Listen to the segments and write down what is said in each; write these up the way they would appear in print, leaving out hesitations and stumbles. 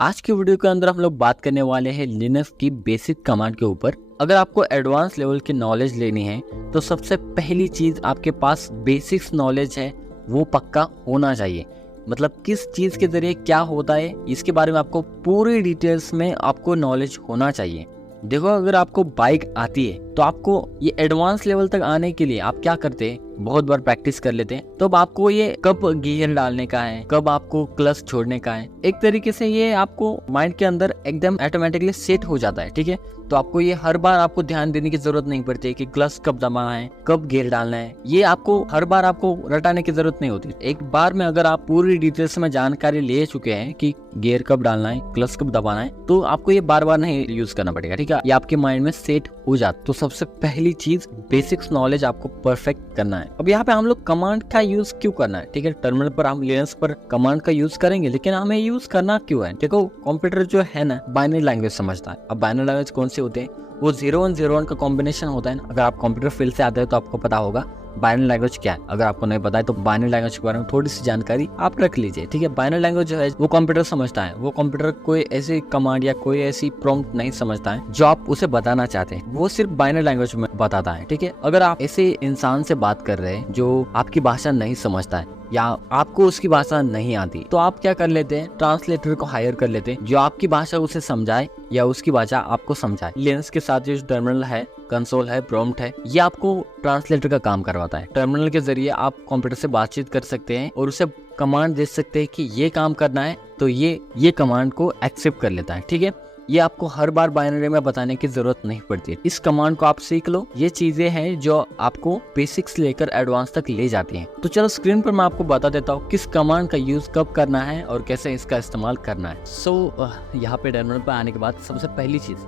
आज के वीडियो के अंदर हम लोग बात करने वाले हैं लिनक्स की बेसिक कमांड के ऊपर। अगर आपको एडवांस लेवल की नॉलेज लेनी है तो सबसे पहली चीज आपके पास बेसिक्स नॉलेज है वो पक्का होना चाहिए। मतलब किस चीज के जरिए क्या होता है इसके बारे में आपको पूरी डिटेल्स में आपको नॉलेज होना चाहिए। देखो, अगर आपको बाइक आती है तो आपको ये एडवांस लेवल तक आने के लिए आप क्या करते हैं, बहुत बार प्रैक्टिस कर लेते हैं। तो अब आपको ये कब गियर डालने का है, कब आपको क्लच छोड़ने का है, एक तरीके से ये आपको माइंड के अंदर एकदम ऑटोमेटिकली सेट हो जाता है। ठीक है, तो आपको ये हर बार आपको ध्यान देने की जरूरत नहीं पड़ती है कि क्लच कब दबाना है, कब गियर डालना है। ये आपको हर बार आपको रटाने की जरूरत नहीं होती। एक बार में अगर आप पूरी डिटेल्स में जानकारी ले चुके हैं कि गियर कब डालना है, क्लच कब दबाना है, तो आपको ये बार बार नहीं यूज करना पड़ेगा। ठीक है, ये आपके माइंड में सेट हो जाता। तो सबसे पहली चीज बेसिक्स नॉलेज आपको परफेक्ट करना है। अब यहाँ पे हम लोग कमांड का यूज क्यों करना है? ठीक है, टर्मिनल पर हम लिनक्स पर कमांड का यूज करेंगे, लेकिन हमें यूज करना क्यों है? देखो, कंप्यूटर जो है ना बाइनरी लैंग्वेज समझता है। अब बाइनरी लैंग्वेज कौन से होते हैं? वो 0 1 0 1 का कॉम्बिनेशन होता है ना। अगर आप कंप्यूटर फील्ड से आते हैं तो आपको पता होगा बाइनरी लैंग्वेज क्या है। अगर आपको नहीं पता है तो बाइनरी लैंग्वेज के बारे में थोड़ी सी जानकारी आप रख लीजिए। ठीक है, बाइनरी लैंग्वेज जो है वो कंप्यूटर समझता है। वो कंप्यूटर कोई ऐसी कमांड या कोई ऐसी प्रॉम्प्ट नहीं समझता है जो आप उसे बताना चाहते हैं, वो सिर्फ बाइनरी लैंग्वेज में बताता है। ठीक है, अगर आप ऐसे इंसान से बात कर रहे हैं जो आपकी भाषा नहीं समझता है या आपको उसकी भाषा नहीं आती, तो आप क्या कर लेते हैं, ट्रांसलेटर को हायर कर लेते हैं जो आपकी भाषा उसे समझाए या उसकी भाषा आपको समझाए। लिनक्स के साथ जो टर्मिनल है, कंसोल है, प्रॉम्प्ट है, ये आपको ट्रांसलेटर का काम करवाता है। टर्मिनल के जरिए आप कंप्यूटर से बातचीत कर सकते हैं और उसे कमांड दे सकते हैं कि ये काम करना है, तो ये कमांड को एक्सेप्ट कर लेता है। ठीक है, ये आपको हर बार बाइनरी में बताने की जरूरत नहीं पड़ती। इस कमांड को आप सीख लो। ये चीजें हैं जो आपको बेसिक्स लेकर एडवांस तक ले जाती हैं। तो चलो स्क्रीन पर मैं आपको बता देता हूँ किस कमांड का यूज कब करना है और कैसे इसका इस्तेमाल करना है। यहाँ पे टर्मिनल पर आने के बाद सबसे पहली चीज,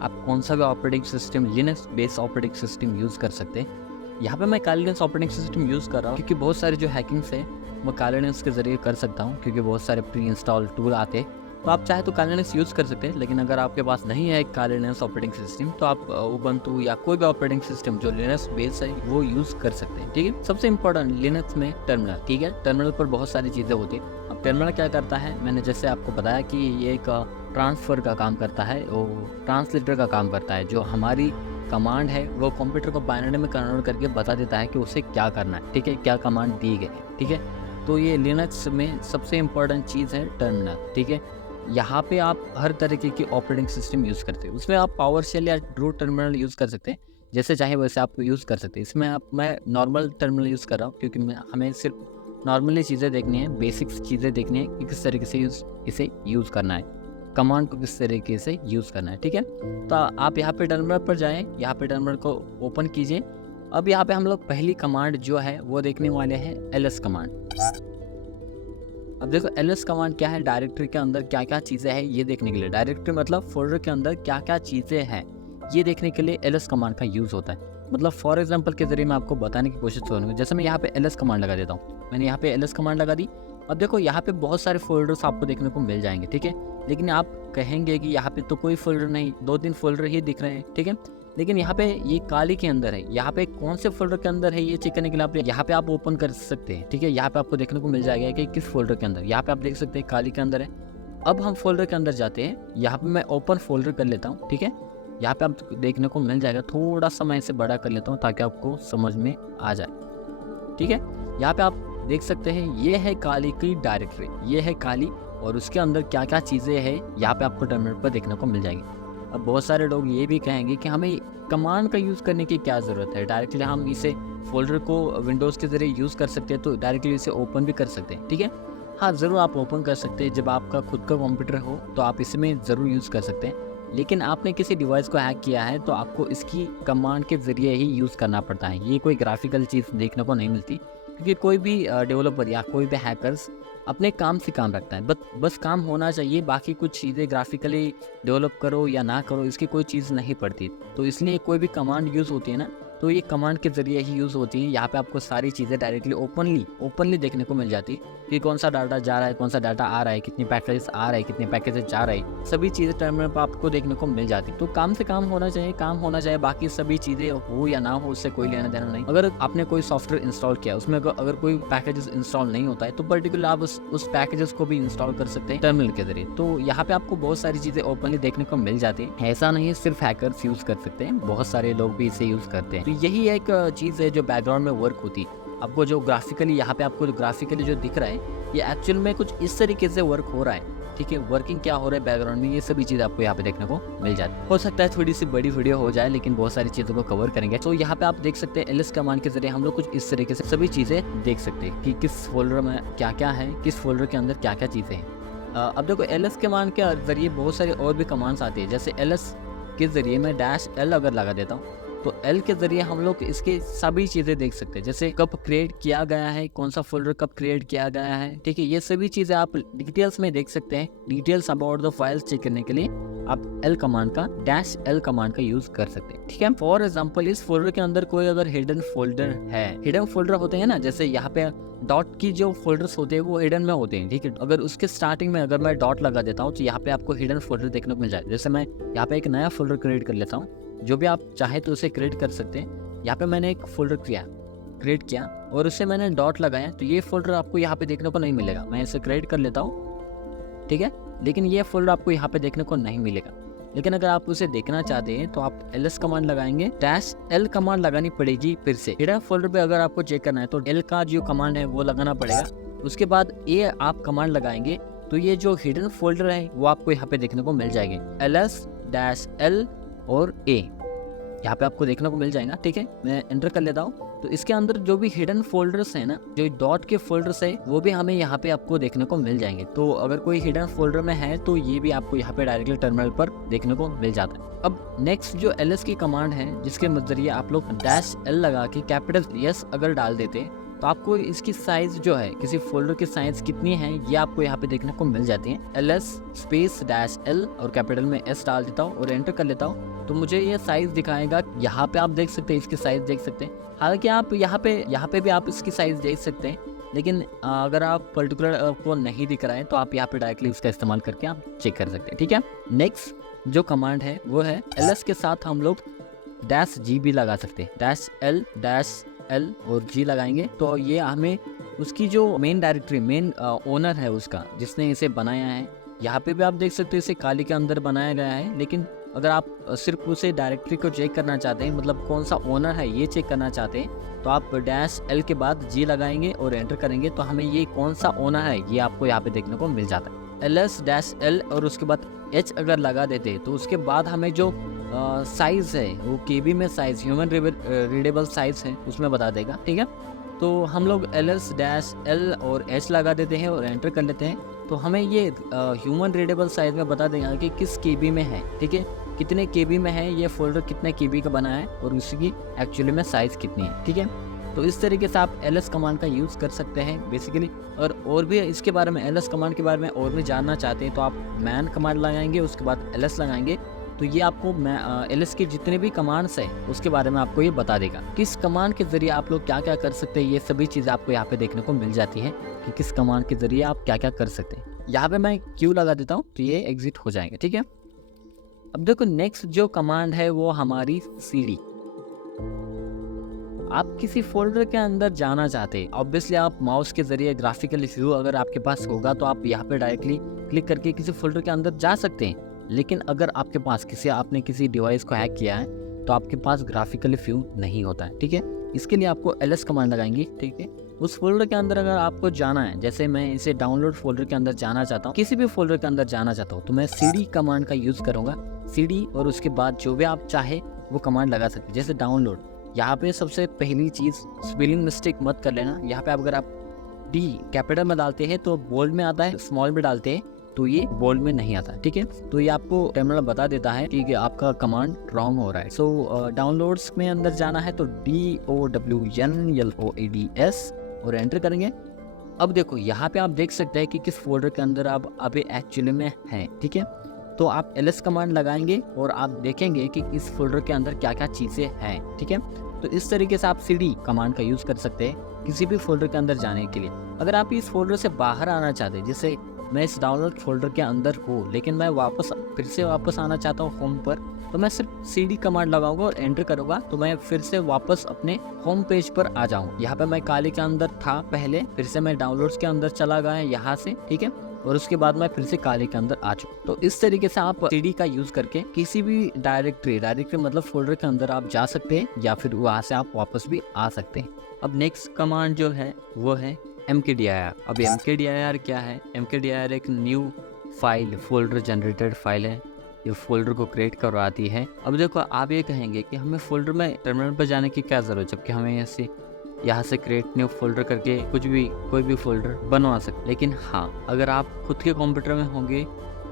आप कौन सा भी operating system, Linux based operating system use कर सकते हैं। यहाँ पे मैं काली लिनक्स ऑपरेटिंग सिस्टम यूज कर रहा हूँ क्योंकि बहुत सारे जो हैकिंग्स है वो काली लिनक्स के जरिए कर सकता हूँ, क्योंकि बहुत सारे प्री इंस्टॉल टूल आते हैं। तो आप चाहे तो काली लिनक्स यूज़ कर सकते हैं, लेकिन अगर आपके पास नहीं है काली लिनक्स ऑपरेटिंग सिस्टम तो आप उबंटू या कोई भी ऑपरेटिंग सिस्टम जो लिनक्स बेस्ड है वो यूज़ कर सकते हैं। ठीक है, सबसे इंपॉर्टेंट लिनक्स में टर्मिनल। ठीक है, टर्मिनल पर बहुत सारी चीज़ें होती है। अब टर्मिनल क्या करता है, मैंने जैसे आपको बताया कि ये एक ट्रांसफ़र का काम करता है, वो ट्रांसलेटर का काम करता है। जो हमारी कमांड है वो कंप्यूटर को बाइनरी में कन्वर्ट करके बता देता है कि उसे क्या करना है। ठीक है, क्या कमांड दी गई है। ठीक है, तो ये लिनक्स में सबसे इम्पोर्टेंट चीज़ है टर्मिनल। ठीक है, यहाँ पे आप हर तरीके की ऑपरेटिंग सिस्टम यूज़ करते हैं। उसमें आप पावर शेल या रूट टर्मिनल यूज़ कर सकते हैं, जैसे चाहे वैसे आप यूज़ कर सकते हैं। इसमें मैं नॉर्मल टर्मिनल यूज़ कर रहा हूँ क्योंकि हमें सिर्फ नॉर्मली चीज़ें देखनी है, बेसिक्स चीज़ें देखनी है कि किस तरीके से इसे यूज़ करना है, कमांड को किस तरीके से यूज़ करना है। ठीक है, तो आप यहाँ पे टर्मिनल पर जाएँ, यहाँ पे टर्मिनल को ओपन कीजिए। अब यहाँ पे हम लोग पहली कमांड जो है वो देखने वाले हैं ls कमांड। अब देखो ls कमांड क्या है, डायरेक्टरी के अंदर क्या क्या चीज़ें हैं ये देखने के लिए। डायरेक्टरी मतलब फोल्डर के अंदर क्या क्या चीज़ें हैं ये देखने के लिए ls कमांड का यूज़ होता है। मतलब फॉर एग्जांपल के जरिए मैं आपको बताने की कोशिश करूँगा। जैसे मैं यहाँ पे ls कमांड लगा देता हूँ, मैंने यहाँ पे ls कमांड लगा दी। अब देखो यहाँ पे बहुत सारे फोल्डर्स आपको देखने को मिल जाएंगे। ठीक है, लेकिन आप कहेंगे कि यहाँ पे तो कोई फोल्डर नहीं, 2-3 फोल्डर ही दिख रहे हैं। ठीक है, लेकिन यहाँ पे ये काली के अंदर है। यहाँ पे कौन से फोल्डर के अंदर है ये चेक करने के लिए आप यहाँ पे आप ओपन कर सकते हैं। ठीक है, यहाँ पे आपको देखने को मिल जाएगा कि किस फोल्डर के अंदर। यहाँ पे आप देख सकते हैं काली के अंदर है। अब हम फोल्डर के अंदर जाते हैं, यहाँ पे मैं ओपन फोल्डर कर लेता हूँ। ठीक है, यहाँ पे आप देखने को मिल जाएगा। थोड़ा सा मैं इसे बड़ा कर लेता हूँ ताकि आपको समझ में आ जाए। ठीक है, यहाँ पे आप देख सकते हैं ये है काली की डायरेक्टरी, ये है काली, और उसके अंदर क्या क्या चीज़ें हैं यहाँ पे आपको टर्मिनल पर देखने को मिल जाएगी। अब बहुत सारे लोग ये भी कहेंगे कि हमें कमांड का यूज़ करने की क्या ज़रूरत है, डायरेक्टली हम इसे फोल्डर को विंडोज़ के ज़रिए यूज़ कर सकते हैं, तो डायरेक्टली इसे ओपन भी कर सकते हैं। ठीक है, हाँ ज़रूर आप ओपन कर सकते हैं। जब आपका खुद का कंप्यूटर हो तो आप इसमें ज़रूर यूज़ कर सकते हैं, लेकिन आपने किसी डिवाइस को हैक किया है तो आपको इसकी कमांड के ज़रिए ही यूज़ करना पड़ता है। ये कोई ग्राफिकल चीज़ देखने को नहीं मिलती, क्योंकि कोई भी डेवलपर या कोई भी हैकर्स अपने काम से काम रखता है। बस काम होना चाहिए, बाकी कुछ चीज़ें ग्राफिकली डेवलप करो या ना करो इसकी कोई चीज़ नहीं पड़ती। तो इसलिए कोई भी कमांड यूज़ होती है ना, तो ये कमांड के जरिए ही यूज़ होती है। यहाँ पे आपको सारी चीज़ें डायरेक्टली ओपनली देखने को मिल जाती है कि कौन सा डाटा जा रहा है, कौन सा डाटा आ रहा है, कितनी पैकेजेस आ रहा है, कितने पैकेजेस जा रहे हैं, सभी चीज़ें टर्मिनल पर आपको देखने को मिल जाती है। तो काम से काम होना चाहिए, बाकी सभी चीज़ें हो या ना हो उससे कोई लेना देना नहीं। अगर आपने कोई सॉफ्टवेयर इंस्टॉल किया, उसमें अगर कोई पैकेजेस इंस्टॉल नहीं होता है तो पर्टिकुलर आप उस पैकेजेस को भी इंस्टॉल कर सकते हैं टर्मिनल के जरिए। तो यहाँ पे आपको बहुत सारी चीज़ें ओपनली देखने को मिल जाती है। ऐसा नहीं है सिर्फ हैकर्स यूज़ कर सकते हैं, बहुत सारे लोग भी इसे यूज़ करते हैं। तो यही एक चीज़ है जो बैकग्राउंड में वर्क होती है। आपको जो ग्राफिकली यहाँ पे आपको ग्राफिकली जो दिख रहा है ये एक्चुअल में कुछ इस तरीके से वर्क हो रहा है। ठीक है, वर्किंग क्या हो रहा है बैकग्राउंड में, ये सभी चीज़ आपको यहाँ पे देखने को मिल जाती है। हो सकता है थोड़ी सी बड़ी वीडियो हो जाए, लेकिन बहुत सारी चीज़ों को कवर करेंगे। तो यहाँ पे आप देख सकते हैं एलएस कमांड के जरिए हम लोग कुछ इस तरीके से सभी चीज़ें देख सकते हैं कि किस फोल्डर में क्या क्या है, किस फोल्डर के अंदर क्या क्या चीज़ें हैं। अब देखो एलएस कमांड के जरिए बहुत सारे और भी कमांड्स आती है। जैसे एलएस के जरिए मैं -L अगर लगा देता हूँ तो L के जरिए हम लोग इसके सभी चीज़ें देख सकते हैं। जैसे कब क्रिएट किया गया है, कौन सा फोल्डर कब क्रिएट किया गया है, ठीक है, ये सभी चीज़ें आप डिटेल्स में देख सकते हैं। Details about the files check करने के लिए आप L कमांड का -L कमांड का यूज कर सकते हैं। ठीक है, फॉर एग्जाम्पल इस फोल्डर के अंदर कोई अगर हिडन फोल्डर है, हिडन फोल्डर होते हैं ना, जैसे यहाँ पे डॉट की जो फोल्डर्स होते हैं वो हिडन में होते हैं। ठीक है, अगर उसके स्टार्टिंग में अगर मैं डॉट लगा देता हूँ तो यहाँ पे आपको हिडन फोल्डर देखने को मिल जाए। जैसे मैं यहाँ पे एक नया फोल्डर क्रिएट कर लेता हूँ, जो भी आप चाहे तो उसे क्रिएट कर सकते हैं। यहाँ पे मैंने एक फोल्डर क्रिएट किया और उससे मैंने डॉट लगाया, तो ये फोल्डर आपको यहाँ पे देखने को नहीं मिलेगा। मैं इसे क्रिएट कर लेता हूँ, ठीक है, लेकिन ये फोल्डर आपको यहाँ पे देखने को नहीं मिलेगा। लेकिन अगर आप उसे देखना चाहते हैं तो आप ls कमांड लगाएंगे, -L कमांड लगानी पड़ेगी। फिर से हिडन फोल्डर पे अगर आपको चेक करना है तो L का जो कमांड है वो लगाना पड़ेगा। उसके बाद A आप कमांड लगाएंगे तो ये जो हिडन फोल्डर है वो आपको यहाँ पे देखने को मिल जाएंगे, ls-L और A यहाँ पे आपको देखने को मिल जाएगा। ठीक है, मैं एंटर कर लेता हूँ। तो इसके अंदर जो भी हिडन फोल्डर्स हैं ना, जो डॉट के फोल्डर्स है वो भी हमें यहाँ पे आपको देखने को मिल जाएंगे। तो अगर कोई हिडन फोल्डर में है तो ये भी आपको यहाँ पे डायरेक्टली टर्मिनल पर देखने को मिल जाता है। अब नेक्स्ट जो ls की कमांड है, जिसके जरिए आप लोग -L लगा के कैपिटल S अगर डाल देते हैं तो आपको इसकी साइज जो है, किसी फोल्डर की साइज कितनी है ये आपको यहाँ पे देखने को मिल जाती है। ls स्पेस -L और कैपिटल में S डाल देता हूँ और एंटर कर लेता हूँ तो मुझे ये साइज दिखाएगा। यहाँ पे आप देख सकते हैं, इसकी साइज देख सकते हैं। हालांकि आप यहाँ पे भी आप इसकी साइज देख सकते हैं, लेकिन अगर आप पर्टिकुलर आपको नहीं दिख रहा है तो आप यहाँ पे डायरेक्टली इसका इस्तेमाल करके आप चेक कर सकते हैं। ठीक है, नेक्स्ट जो कमांड है वो है ls के साथ हम लोग -G भी लगा सकते हैं। -L और G लगाएंगे तो ये हमें उसकी जो मेन डायरेक्टरी, मेन ओनर है उसका, जिसने इसे बनाया है, यहाँ पे भी आप देख सकते हैं इसे खाली के अंदर बनाया गया है। लेकिन अगर आप सिर्फ उसे डायरेक्टरी को चेक करना चाहते हैं, मतलब कौन सा ओनर है ये चेक करना चाहते हैं, तो आप -L के बाद G लगाएंगे और एंटर करेंगे तो हमें ये कौन सा ओनर है ये आपको यहाँ पे देखने को मिल जाता है। ls-L और उसके बाद H अगर लगा देते हैं तो उसके बाद हमें जो साइज है वो KB में साइज, ह्यूमन रीडेबल साइज है उसमें बता देगा। ठीक है, तो हम लोग ls-L और H लगा देते हैं और एंटर कर लेते हैं तो हमें ये ह्यूमन रीडेबल साइज में बता देगा कि किस KB में है। ठीक है, कितने KB में है ये फोल्डर, कितने KB का बना है और उसकी एक्चुअली में साइज कितनी है। ठीक है, तो इस तरीके से आप ls कमांड का यूज़ कर सकते हैं बेसिकली। और भी इसके बारे में, ls कमांड के बारे में और भी जानना चाहते हैं तो आप man कमांड लगाएंगे, उसके बाद ls लगाएंगे तो ये आपको ls के जितने भी कमांड्स हैं उसके बारे में आपको ये बता देगा। किस कमांड के जरिए आप लोग क्या क्या कर सकते हैं, ये सभी चीज़ें आपको यहाँ पे देखने को मिल जाती है कि किस कमांड के जरिए आप क्या क्या कर सकते हैं। यहाँ पे मैं Q लगा देता हूँ तो ये एग्जिट हो जाएंगे। ठीक है, अब देखो नेक्स्ट जो कमांड है वो हमारी CD। आप किसी फोल्डर के अंदर जाना चाहते हैं, ऑब्वियसली आप माउस के जरिए ग्राफिकल व्यू अगर आपके पास होगा तो आप यहाँ पे डायरेक्टली क्लिक करके किसी फोल्डर के अंदर जा सकते हैं। लेकिन अगर आपके पास आपने किसी डिवाइस को हैक किया है तो आपके पास ग्राफिकल व्यू नहीं होता है। ठीक है, इसके लिए आपको ls कमांड लगाएंगे। ठीक है, उस फोल्डर के अंदर अगर आपको जाना है, जैसे मैं इसे डाउनलोड फोल्डर के अंदर जाना चाहता हूँ, किसी भी फोल्डर के अंदर जाना चाहता हूँ तो मैं CD कमांड का यूज़ करूँगा। CD और उसके बाद जो भी आप चाहे वो कमांड लगा सकते हैं। जैसे डाउनलोड, यहाँ पे सबसे पहली चीज़ स्पेलिंग मिस्टेक मत कर लेना। यहाँ पे अगर आप D कैपिटल में डालते हैं तो बोल्ड में आता है, स्मॉल में डालते हैं तो ये बोल्ड में नहीं आता। ठीक है, तो ये आपको टर्मिनल बता देता है कि आपका कमांड रॉन्ग हो रहा है। सो डाउनलोड्स में अंदर जाना है तो DOWNLOADS और एंटर करेंगे। अब देखो यहाँ पे आप देख सकते हैं कि किस फोल्डर के अंदर आप अभी एक्चुअली में हैं। ठीक है, तो आप ls कमांड लगाएंगे और आप देखेंगे कि इस फोल्डर के अंदर क्या क्या चीज़ें हैं। ठीक है, तो इस तरीके से आप cd कमांड का यूज़ कर सकते हैं किसी भी फोल्डर के अंदर जाने के लिए। अगर आप इस फोल्डर से बाहर आना चाहते हैं, जैसे मैं इस डाउनलोड फोल्डर के अंदर हूँ लेकिन मैं फिर से वापस आना चाहता हूँ होम पर, तो मैं सिर्फ cd कमांड लगाऊंगा और एंटर करूंगा तो मैं फिर से वापस अपने होम पेज पर आ जाऊंगा। यहाँ पे मैं काली के अंदर था पहले, फिर से मैं डाउनलोड्स के अंदर चला गया यहाँ से, ठीक है, और उसके बाद मैं फिर से काली के अंदर आ चुका। तो इस तरीके से आप cd का यूज करके किसी भी डायरेक्टरी मतलब फोल्डर के अंदर आप जा सकते हैं या फिर वहाँ से आप वापस भी आ सकते हैं। अब नेक्स्ट कमांड जो है वो है mkdir। अब mkdir क्या है? mkdir एक new file folder generated file है, ये फोल्डर को क्रिएट करवाती है। अब देखो आप ये कहेंगे कि हमें फोल्डर में टर्मिनल पर जाने की क्या ज़रूरत है, जबकि हमें यहाँ से क्रिएट न्यू फोल्डर करके कोई भी फोल्डर बनवा सकते। लेकिन हाँ, अगर आप खुद के कंप्यूटर में होंगे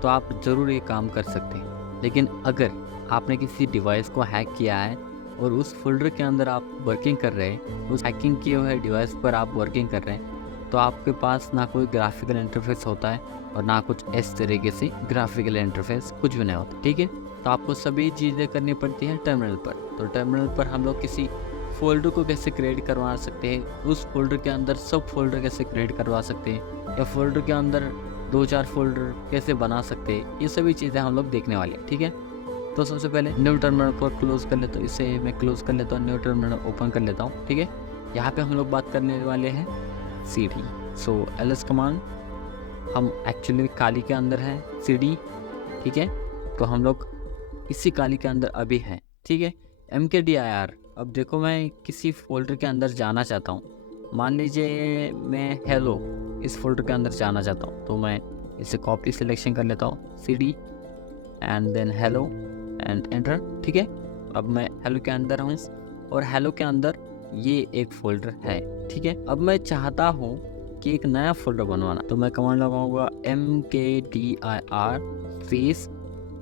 तो आप ज़रूर ये काम कर सकते हैं। लेकिन अगर आपने किसी डिवाइस को हैक किया है और उस फोल्डर के अंदर आप वर्किंग कर रहे हैं, उस हैकिंग किए हुए डिवाइस पर आप वर्किंग कर रहे हैं, तो आपके पास ना कोई ग्राफिकल इंटरफेस होता है और ना कुछ इस तरीके से ग्राफिकल इंटरफेस कुछ भी नहीं होता, ठीक है। तो आपको सभी चीज़ें करनी पड़ती हैं टर्मिनल पर। तो टर्मिनल पर हम लोग किसी फोल्डर को कैसे क्रिएट करवा सकते हैं, उस फोल्डर के अंदर सब फोल्डर कैसे क्रिएट करवा सकते हैं, या फोल्डर के अंदर 2-4 फोल्डर कैसे बना सकते हैं, ये सभी चीज़ें हम लोग देखने वाले हैं, ठीक है। तो सबसे पहले न्यू टर्मिनल को क्लोज कर लेता हूँ, इसे मैं क्लोज कर लेता हूँ, न्यू टर्मिनल ओपन कर लेता हूँ, ठीक है। यहाँ पे हम लोग बात करने वाले हैं cd। सो ls कमांड, हम एक्चुअली काली के अंदर है cd, ठीक है। तो हम लोग इसी काली के अंदर अभी हैं, ठीक है। mkdir, अब देखो मैं किसी फोल्डर के अंदर जाना चाहता हूँ, मान लीजिए मैं हेलो इस फोल्डर के अंदर जाना चाहता हूँ, तो मैं इसे कॉपी सिलेक्शन कर लेता हूँ, cd and then hello and enter, ठीक है। अब मैं हेलो के अंदर हूँ और हेलो के अंदर ये एक फोल्डर है, ठीक है। अब मैं चाहता हूँ कि एक नया फोल्डर बनवाना, तो मैं कमांड लगाऊंगा mkdir स्पेस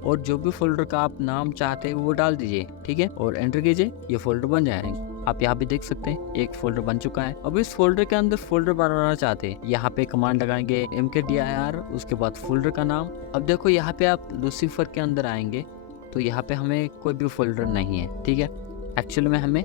और जो भी फोल्डर का आप नाम चाहते हैं वो डाल दीजिए, ठीक है, और एंटर कीजिए, ये फोल्डर बन जाएगा। आप यहाँ पे देख सकते हैं एक फोल्डर बन चुका है। अब इस फोल्डर के अंदर फोल्डर बनाना चाहते हैं, यहाँ पे कमांड लगाएंगे mkdir, उसके बाद फोल्डर का नाम। अब देखो यहाँ पे आप लूसीफर के अंदर आएंगे तो यहाँ पे हमें कोई भी फोल्डर नहीं है, ठीक है। एक्चुअली में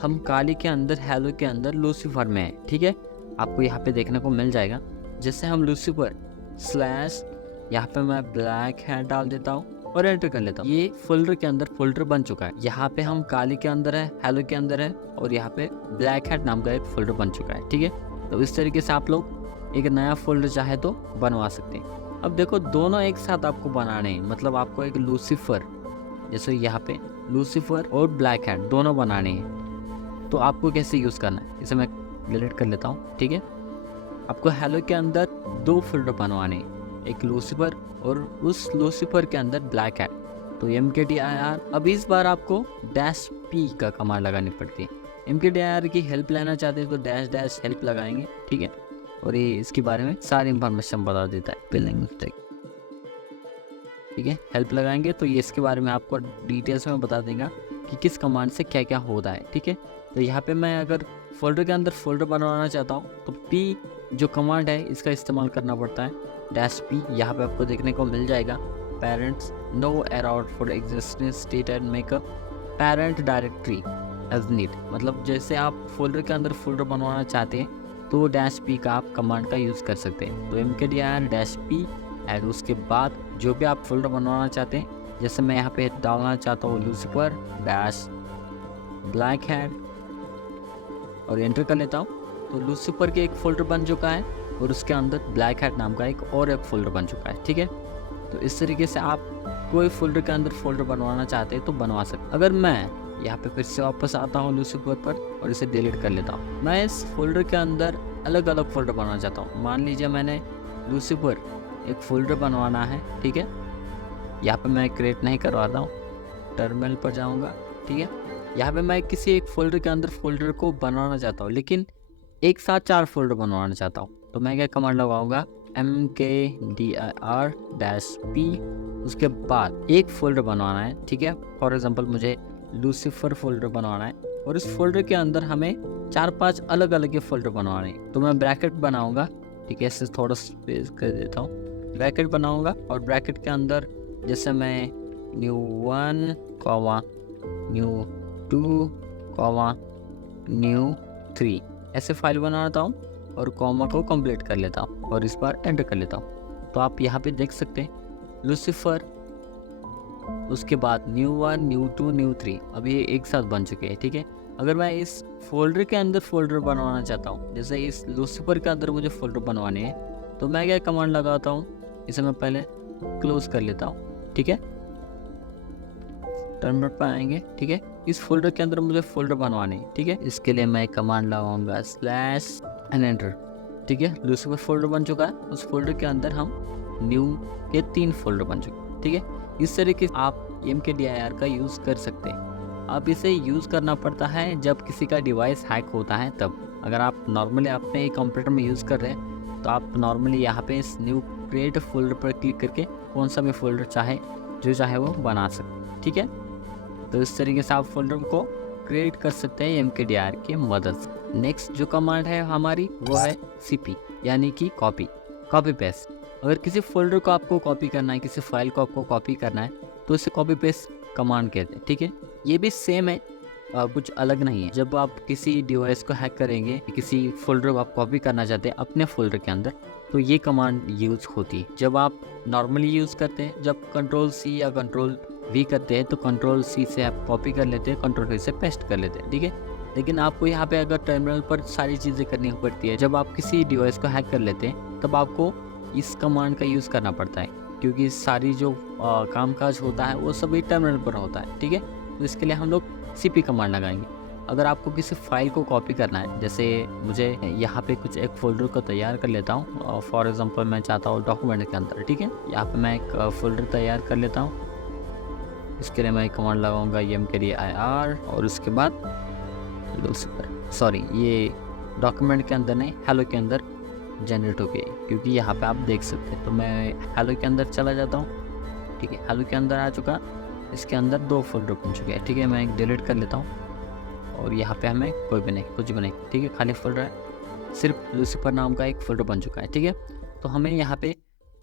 हम काली के अंदर हेलो के अंदर लूसीफर में है, ठीक है। आपको यहाँ पे देखने को मिल जाएगा, जैसे हम लूसीफर स्लैश यहाँ पे मैं ब्लैक हैट डाल देता हूँ और एंटर कर लेता हूँ, ये फोल्डर के अंदर फोल्डर बन चुका है। यहाँ पे हम काली के अंदर है, हेलो के अंदर है और यहाँ पे ब्लैक हैट नाम का एक फोल्डर बन चुका है, ठीक है। तो इस तरीके से आप लोग एक नया फोल्डर चाहे तो बनवा सकते हैं। अब देखो दोनों एक साथ आपको बनाने हैं, मतलब आपको एक लूसीफर, जैसे यहाँ पे लूसीफर और ब्लैक हैट दोनों बनाने हैं, तो आपको कैसे यूज़ करना है, इसे मैं डिलीट कर लेता हूँ, ठीक है। आपको हेलो के अंदर 2 फोल्डर बनवाने हैं, एक लूसीफर और उस लूसीफर के अंदर ब्लैक हैट, तो mkdir। अब इस बार आपको -p का कमांड लगानी पड़ती है। mkdir की हेल्प लेना चाहते हैं तो -- हेल्प लगाएंगे, ठीक है, और ये इसके बारे में सारी इंफॉर्मेशन बता देता है, स्पेलिंग मिस्टेक, ठीक है। हेल्प लगाएंगे तो ये इसके बारे में आपको डिटेल्स में बता देगा कि किस कमांड से क्या क्या होता है, ठीक है। तो यहाँ पे मैं अगर फोल्डर के अंदर फोल्डर बनवाना चाहता हूँ तो p जो कमांड है इसका इस्तेमाल करना पड़ता है, -p। यहाँ पे आपको देखने को मिल जाएगा parents no around for existing state and makeup parent directory as need, मतलब जैसे आप फोल्डर के अंदर फोल्डर बनवाना चाहते हैं तो -p का आप कमांड का यूज़ कर सकते हैं। तो mkdir -p एंड उसके बाद जो भी आप फोल्डर बनवाना चाहते हैं, जैसे मैं यहाँ पे डालना चाहता हूँ लूसीफर ब्लैक हैट और एंटर कर लेता हूँ, तो लूसीफर के एक फोल्डर बन चुका है और उसके अंदर ब्लैक हैट नाम का एक फोल्डर बन चुका है, ठीक है। तो इस तरीके से आप कोई फोल्डर के अंदर फोल्डर बनवाना चाहते हैं तो बनवा सकते। अगर मैं यहाँ पे फिर से वापस आता हूँ लूसीफर पर और इसे डिलीट कर लेता हूँ, मैं इस फोल्डर के अंदर अलग अलग फोल्डर बनवाना चाहता हूँ। मान लीजिए मैंने लूसीफर एक फोल्डर बनवाना है, ठीक है। यहाँ पे मैं क्रिएट नहीं करवाता हूँ, टर्मिनल पर जाऊँगा, ठीक है। यहाँ पे मैं किसी एक फोल्डर के अंदर फोल्डर को बनाना चाहता हूँ, लेकिन एक साथ 4 फोल्डर बनवाना चाहता हूँ, तो मैं क्या कमांड लगाऊंगा mkdir -p, उसके बाद एक फोल्डर बनवाना है, ठीक है। फॉर एग्जांपल मुझे लूसीफर फोल्डर बनवाना है और इस फोल्डर के अंदर हमें 4-5 अलग अलग फोल्डर बनवाने हैं, तो मैं ब्रैकेट बनाऊंगा, ठीक है। इससे थोड़ा स्पेस कर देता हूँ, ब्रैकेट बनाऊंगा और ब्रैकेट के अंदर जैसे मैं new1, new2, कॉमा न्यू 3 ऐसे फाइल बनाता हूँ और कॉमा को कंप्लीट कर लेता हूँ और इस बार एंटर कर लेता हूँ। तो आप यहाँ पे देख सकते हैं लूसीफर, उसके बाद न्यू 1, न्यू 2, न्यू 3 अभी ये एक साथ बन चुके हैं। ठीक है, अगर मैं इस फोल्डर के अंदर फोल्डर बनवाना चाहता हूँ, जैसे इस लूसीफर के अंदर मुझे फोल्डर बनवाने हैं, तो मैं क्या कमांड लगाता हूँ, इसे मैं पहले क्लोज कर लेता हूँ। ठीक है, टर्मिनल पर आएंगे। ठीक है, इस फोल्डर के अंदर मुझे फोल्डर बनवाने हैं। ठीक है, इसके लिए मैं कमांड लगाऊंगा स्लैश एंड एंटर। ठीक है, लूसीफर फोल्डर बन चुका है, उस फोल्डर के अंदर हम न्यू के 3 फोल्डर बन चुके हैं। ठीक है, इस तरीके से आप mkdir का यूज़ कर सकते हैं। आप इसे यूज़ करना पड़ता है जब किसी का डिवाइस हैक होता है तब। अगर आप नॉर्मली अपने कंप्यूटर में यूज़ कर रहे हैं तो आप नॉर्मली यहाँ पे इस न्यू क्रिएट फोल्डर पर क्लिक करके कौन सा भी फोल्डर जो चाहे वो बना सकते हैं। ठीक है, तो इस तरीके से आप फोल्डर को क्रिएट कर सकते हैं mkdir की मदद से। नेक्स्ट जो कमांड है हमारी वो है cp, यानी कि कॉपी पेस्ट। अगर किसी फोल्डर को आपको कॉपी करना है, किसी फाइल को आपको कॉपी करना है, तो इसे कॉपी पेस्ट कमांड कहते हैं। ठीक है, ये भी सेम है, कुछ अलग नहीं है। जब आप किसी डिवाइस को हैक करेंगे, किसी फोल्डर को आप कॉपी करना चाहते हैं अपने फोल्डर के अंदर, तो ये कमांड यूज होती है। जब आप नॉर्मली यूज़ करते हैं, जब Ctrl+C या Ctrl+V करते हैं, तो Ctrl+C से आप कॉपी कर लेते हैं, Ctrl+V से पेस्ट कर लेते हैं। ठीक है, लेकिन आपको यहाँ पे अगर टर्मिनल पर सारी चीज़ें करनी पड़ती है, जब आप किसी डिवाइस को हैक कर लेते हैं तब आपको इस कमांड का यूज़ करना पड़ता है, क्योंकि सारी जो कामकाज होता है वो सभी टर्मिनल पर होता है। ठीक है, तो इसके लिए हम लोग cp कमांड लगाएंगे। अगर आपको किसी फाइल को कॉपी करना है, जैसे मुझे यहाँ पे कुछ एक फोल्डर को तैयार कर लेता हूँ, फॉर एग्जांपल मैं चाहता हूँ डॉक्यूमेंट के अंदर। ठीक है, यहाँ पे मैं एक फोल्डर तैयार कर लेता हूँ। इसके लिए मैं कमांड लगाऊंगा mkdir और उसके बाद ये डॉक्यूमेंट के अंदर नहीं, हेलो के अंदर जनरेट हो गए, क्योंकि यहाँ पे आप देख सकते हैं। तो मैं हेलो के अंदर चला जाता हूँ। ठीक है, हेलो के अंदर आ चुका, इसके अंदर 2 फोल्डर बन चुके हैं। ठीक है, मैं एक डिलीट कर लेता हूँ और यहाँ पे हमें कोई भी नहीं, कुछ भी नहीं। ठीक है, खाली फोल्डर है, सिर्फ लूसीफर नाम का एक फोल्डर बन चुका है। ठीक है, तो हमें यहाँ पे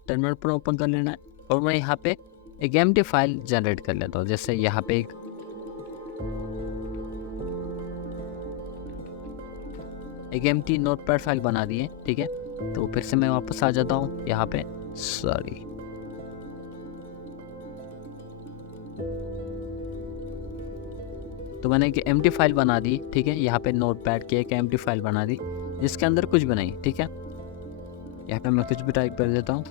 टर्मिनल पर ओपन कर लेना है और मैं यहाँ पे एक एम्प्टी फाइल जनरेट कर लेता हूँ। जैसे यहाँ पे एक एम्प्टी नोटपैड फाइल बना दी है। ठीक है, तो फिर से मैं वापस आ जाता हूँ यहाँ पे, तो मैंने एक एम्प्टी फाइल बना दी। ठीक है, यहाँ पे नोटपैड की एक एम्प्टी फाइल बना दी जिसके अंदर कुछ भी नहीं। ठीक है, यहाँ पे मैं कुछ भी टाइप कर देता हूँ।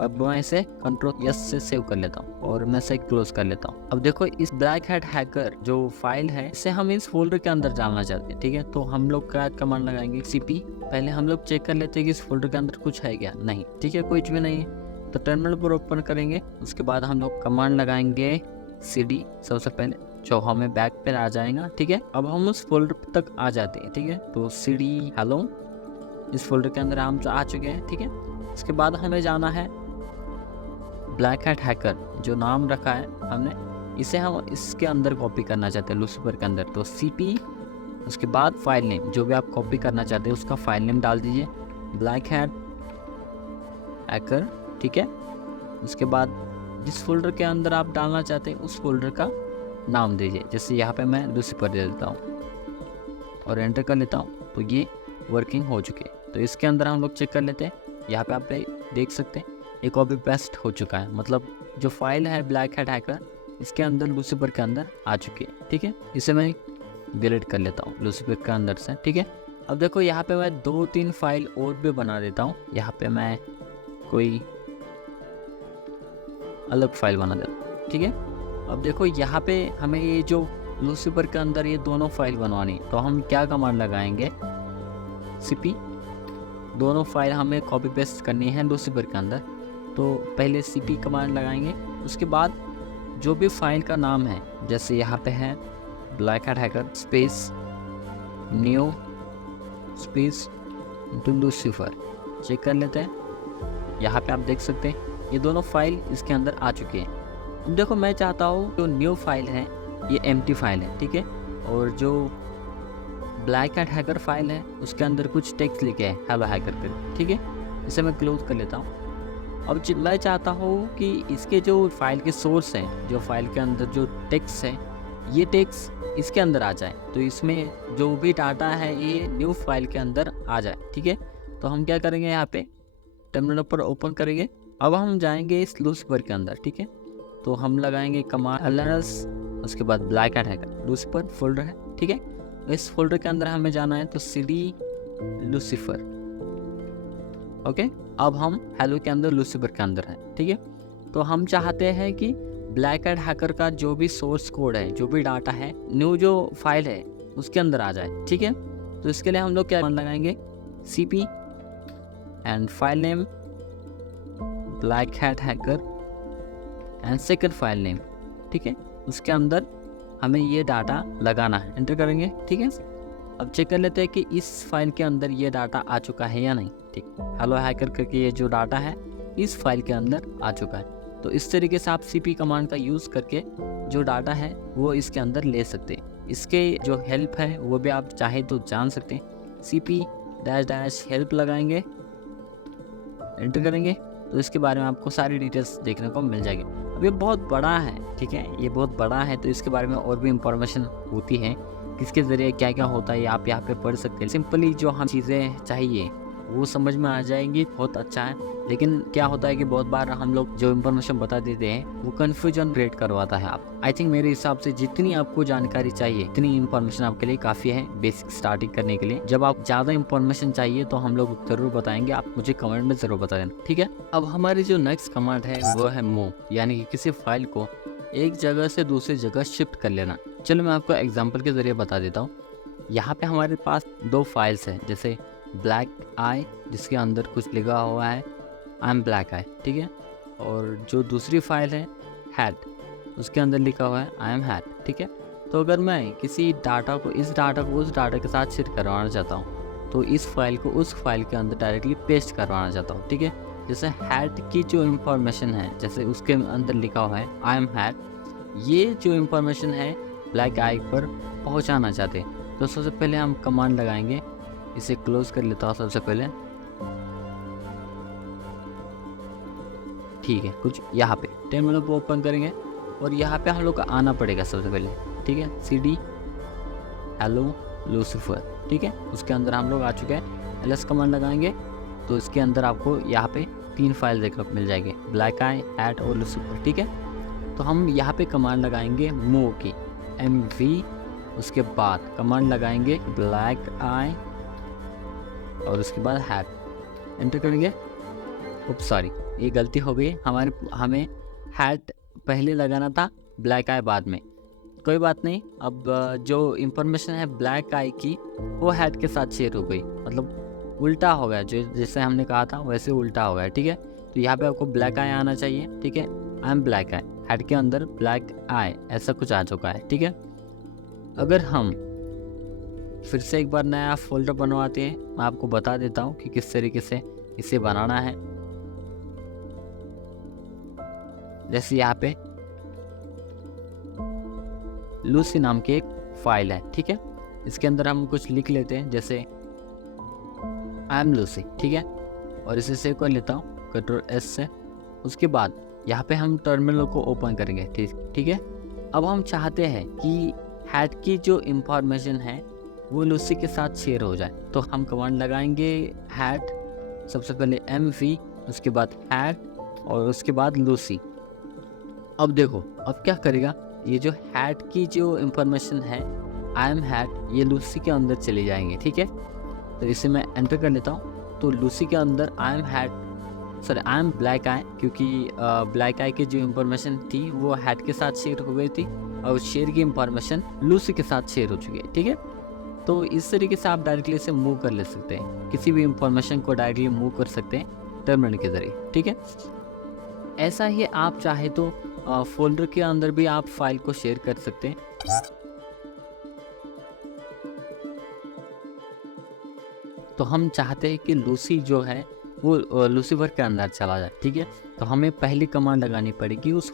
अब मैं इसे Ctrl+S से सेव कर लेता हूँ और मैं इसे क्लोज कर लेता हूँ। अब देखो, इस ब्लैक हैट हैकर जो फाइल है, इसे हम इस फोल्डर के अंदर डालना चाहते हैं। ठीक है, तो हम लोग क्या कमांड लगाएंगे, cp। पहले हम लोग चेक कर लेते हैं कि इस फोल्डर के अंदर कुछ है क्या, नहीं। ठीक है, कुछ भी नहीं है, तो टर्मिनल पर ओपन करेंगे। उसके बाद हम लोग कमांड लगाएंगे cd सबसे पहले, जो हमें बैक पर आ जाएगा। ठीक है, अब हम उस फोल्डर तक आ जाते हैं। ठीक है, तो cd हेलो, इस फोल्डर के अंदर हम आ चुके हैं। ठीक है, इसके बाद हमें जाना है ब्लैक हैट हैकर, जो नाम रखा है हमने, इसे हम इसके अंदर कॉपी करना चाहते हैं लूसीफर के अंदर। तो cp, उसके बाद फाइल नेम, जो भी आप कॉपी करना चाहते हैं उसका फाइल नेम डाल दीजिए, ब्लैक हैट हैकर। ठीक है, उसके बाद जिस फोल्डर के अंदर आप डालना चाहते हैं उस फोल्डर का नाम दीजिए। जैसे यहाँ पे मैं लूसीफर दे देता हूँ और एंटर कर लेता हूँ, तो ये वर्किंग हो चुके हैं। तो इसके अंदर हम लोग चेक कर लेते हैं। यहाँ पे आप देख सकते हैं एक कॉपी पेस्ट हो चुका है, मतलब जो फाइल है ब्लैक हैट हैकर इसके अंदर लूसीफर के अंदर आ चुकी है। ठीक है, इसे मैं डिलीट कर लेता हूँ लूसीफर के अंदर से। ठीक है, अब देखो यहाँ पे मैं 2-3 फाइल और भी बना देता हूँ। यहाँ पे मैं कोई अलग फाइल बना देता हूँ। ठीक है, अब देखो यहाँ पे हमें ये जो लूसीफर के अंदर ये दोनों फाइल बनवानी, तो हम क्या कमांड लगाएंगे, cp। दोनों फाइल हमें कॉपी पेस्ट करनी है लूसीफर के अंदर, तो पहले cp कमांड लगाएंगे। उसके बाद जो भी फाइल का नाम है, जैसे यहाँ पे है black hat hacker space new space Lucifer, check कर लेते हैं। यहाँ पे आप देख सकते हैं ये दोनों फाइल इसके अंदर आ चुके हैं। अब देखो, मैं चाहता हूँ जो न्यू फाइल है ये एम्प्टी फाइल है। ठीक है, और जो ब्लैक हैट हैकर फाइल है उसके अंदर कुछ टेक्स्ट लिखे है हेलो हैकर कर। ठीक है, इसे मैं क्लोज कर लेता हूँ अब मैं चाहता हूँ कि इसके जो फाइल के सोर्स हैं, जो फाइल के अंदर जो टेक्स्ट है, ये टेक्स्ट इसके अंदर आ जाए, तो इसमें जो भी डाटा है ये न्यू फाइल के अंदर आ जाए। ठीक है, तो हम क्या करेंगे, यहाँ पे टर्मिनल पर ओपन करेंगे। अब हम जाएंगे इस लूसीफर के अंदर। ठीक है, तो हम लगाएंगे कमांड ls, उसके बाद black hat hacker Lucifer folder है। ठीक है, इस फोल्डर के अंदर हमें जाना है, तो cd लूसीफर। ओके, अब हम हेलो के अंदर लूसीफर के अंदर हैं। ठीक है, तो हम चाहते हैं कि ब्लैक हैट हैकर का जो भी सोर्स कोड है, जो भी डाटा है, न्यू जो फाइल है उसके अंदर आ जाए। ठीक है, तो इसके लिए हम लोग क्या लगाएंगे, cp and file name black hat hacker and second file name. ठीक है, उसके अंदर हमें ये डाटा लगाना है, एंटर करेंगे। ठीक है, अब चेक कर लेते हैं कि इस फाइल के अंदर ये डाटा आ चुका है या नहीं। ठीक, हेलो हैकर करके ये जो डाटा है इस फाइल के अंदर आ चुका है। तो इस तरीके से आप cp कमांड का यूज़ करके जो डाटा है वो इसके अंदर ले सकते हैं। इसके जो हेल्प है वो भी आप चाहे तो जान सकते हैं। cp -help लगाएंगे, एंटर करेंगे, तो इसके बारे में आपको सारी डिटेल्स देखने को मिल जाएगी। अब ये बहुत बड़ा है, ठीक है, ये बहुत बड़ा है, तो इसके बारे में और भी इंफॉर्मेशन होती है, किसके ज़रिए क्या क्या होता है, आप यहाँ पे पढ़ सकते हैं। सिंपली जो हम चीज़ें चाहिए वो समझ में आ जाएंगी, बहुत अच्छा है। लेकिन क्या होता है कि बहुत बार हम लोग जो इन्फॉर्मेशन बता देते हैं वो कन्फ्यूजन क्रिएट करवाता है आप। आई थिंक मेरे हिसाब से जितनी आपको जानकारी चाहिए इतनी इन्फॉर्मेशन आपके लिए काफ़ी है बेसिक स्टार्टिंग करने के लिए। जब आप ज़्यादा इन्फॉर्मेशन चाहिए तो हम लोग ज़रूर बताएंगे, आप मुझे कमेंट में ज़रूर बता देना। ठीक है, अब हमारी जो नेक्स्ट कमांड है वो है मूव, यानी कि किसी फाइल को एक जगह से दूसरी जगह शिफ्ट कर लेना। चलो मैं आपको एग्जाम्पल के ज़रिए बता देता हूँ। यहाँ पे हमारे पास दो फाइल्स हैं, जैसे ब्लैक आई जिसके अंदर कुछ लिखा हुआ है आई एम ब्लैक आई। ठीक है, और जो दूसरी फाइल है हैट, उसके अंदर लिखा हुआ है आई एम हैट। ठीक है, तो अगर मैं किसी डाटा को इस डाटा को उस डाटा के साथ शिफ्ट करवाना चाहता हूँ तो इस फाइल को उस फाइल के अंदर डायरेक्टली पेस्ट करवाना चाहता हूँ। ठीक है, जैसे हैट की जो इंफॉर्मेशन है, जैसे उसके अंदर लिखा हुआ है आई एम हैट, ये जो इंफॉर्मेशन है ब्लैक आई पर पहुँचाना चाहते हैं। तो सबसे पहले हम कमांड लगाएंगे, इसे क्लोज कर लेता हूँ सबसे पहले। ठीक है, कुछ यहाँ पे टर्मिनल को ओपन करेंगे और यहाँ पे हम लोग को आना पड़ेगा सबसे पहले। ठीक है, cd हेलो लूसीफर। ठीक है, उसके अंदर हम लोग आ चुके हैं। ls कमांड लगाएंगे तो इसके अंदर आपको यहाँ पे 3 फाइल देखने को मिल जाएंगे, ब्लैक आई, हैट और लूसीफर। ठीक है, तो हम यहाँ पे कमांड लगाएंगे मूव की, mv, उसके बाद कमांड लगाएंगे ब्लैक आई और उसके बाद हैट, एंटर करेंगे। सॉरी, ये गलती हो गई, हमें हैट पहले लगाना था, ब्लैक आई बाद में। कोई बात नहीं, अब जो इंफॉर्मेशन है ब्लैक आई की वो हैट के साथ शेयर हो गई, मतलब उल्टा हो गया, जो जैसे हमने कहा था वैसे उल्टा हो गया। ठीक है, तो यहाँ पे आपको ब्लैक आई आना चाहिए। ठीक है, आई एम ब्लैक आई, हैट के अंदर ब्लैक आई ऐसा कुछ आ चुका है। ठीक है, अगर हम फिर से एक बार नया फोल्डर बनवाते हैं, मैं आपको बता देता हूँ कि किस तरीके से इसे बनाना है। जैसे यहाँ पे लूसी नाम की एक फाइल है। ठीक है, इसके अंदर हम कुछ लिख लेते हैं, जैसे आई एम लूसी। ठीक है, और इसे सेव कर लेता हूँ Ctrl+S से। उसके बाद यहाँ पे हम टर्मिनल को ओपन करेंगे। ठीक है, अब हम चाहते हैं कि हैट की जो इंफॉर्मेशन है वो लूसी के साथ शेयर हो जाए, तो हम कमांड लगाएंगे हैट, सबसे पहले mv, उसके बाद हैट और उसके बाद लूसी। अब देखो, अब क्या करेगा, ये जो हैट की जो इंफॉर्मेशन है आई एम हैट, ये लूसी के अंदर चले जाएंगे। ठीक है, तो इसे मैं एंटर कर लेता हूँ, तो लूसी के अंदर I am hat, sorry I am black eye, क्योंकि ब्लैक आई की जो इंफॉर्मेशन थी वो हैट के साथ शेयर हो गई थी और शेयर की इंफॉर्मेशन लूसी के साथ शेयर हो चुकी है। ठीक है, तो इस तरीके से आप डायरेक्टली इसे मूव कर ले सकते हैं, किसी भी इंफॉर्मेशन को डायरेक्टली मूव कर सकते हैं टर्मिनल के जरिए। ठीक है, ऐसा ही आप चाहे तो फोल्डर के अंदर भी आप फाइल को शेयर कर सकते हैं। तो हम चाहते हैं कि लूसी जो है वो लूसीफर के अंदर चला जाए। ठीक है, तो हमें पहली कमांड लगानी पड़ेगी उस